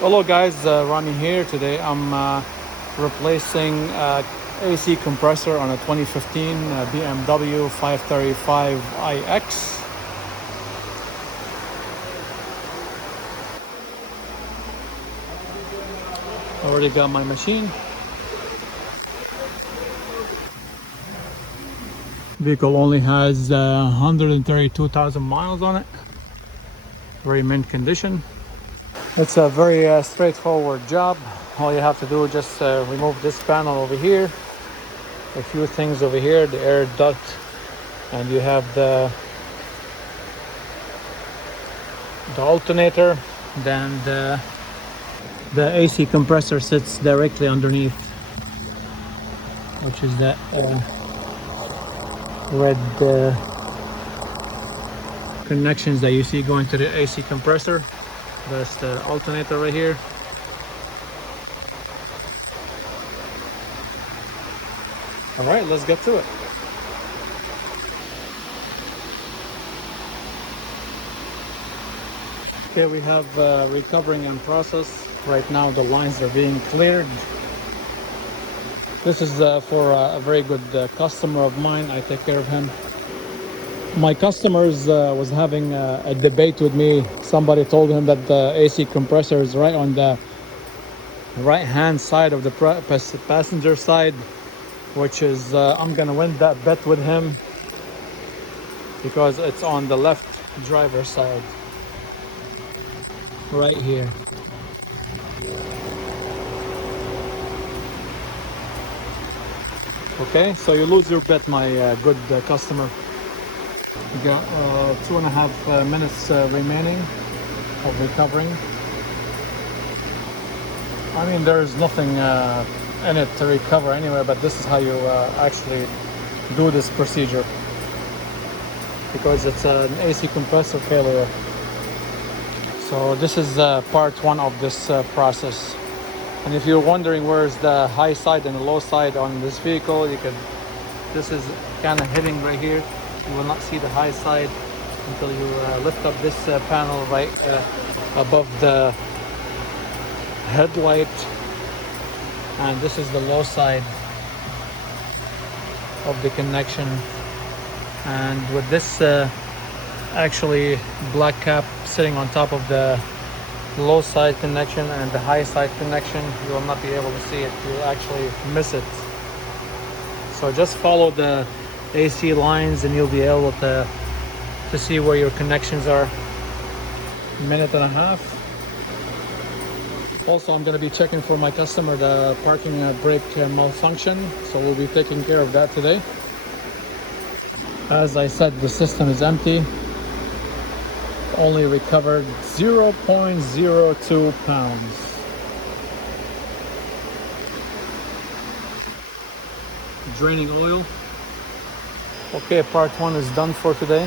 Hello guys, Rami here. Today I'm replacing AC compressor on a 2015 BMW 535iX. Already got my machine. Vehicle only has 132,000 miles on it. Very mint condition. It's a very straightforward job. All you have to do is just remove this panel over here, a few things over here, the air duct, and you have the alternator. Then the AC compressor sits directly underneath, which is that red connections that you see going to the AC compressor. That's the alternator right here. All right, let's get to it. Okay, we have recovering in process. Right now the lines are being cleared. This is for a very good customer of mine. I take care of him. My customers was having a debate with me. Somebody told him that the AC compressor is right on the right hand side of the passenger side, which is I'm gonna win that bet with him because it's on the left driver's side right here. Okay, so you lose your bet, my good customer. We got 2.5 minutes remaining of recovering. I mean, there's nothing in it to recover anyway, but this is how you actually do this procedure, because it's an AC compressor failure. So this is part one of this process. And if you're wondering where's the high side and the low side on this vehicle, this is kind of hitting right here. You will not see the high side until you lift up this panel right above the headlight, and this is the low side of the connection. And with this actually black cap sitting on top of the low side connection and the high side connection, you will not be able to see it. You'll actually miss it. So just follow the AC lines and you'll be able to see where your connections are. 1.5 minutes. Also, I'm going to be checking for my customer the parking brake malfunction, so we'll be taking care of that today. As I said, the system is empty. Only recovered 0.02 pounds. Draining oil. Okay, part one is done for today.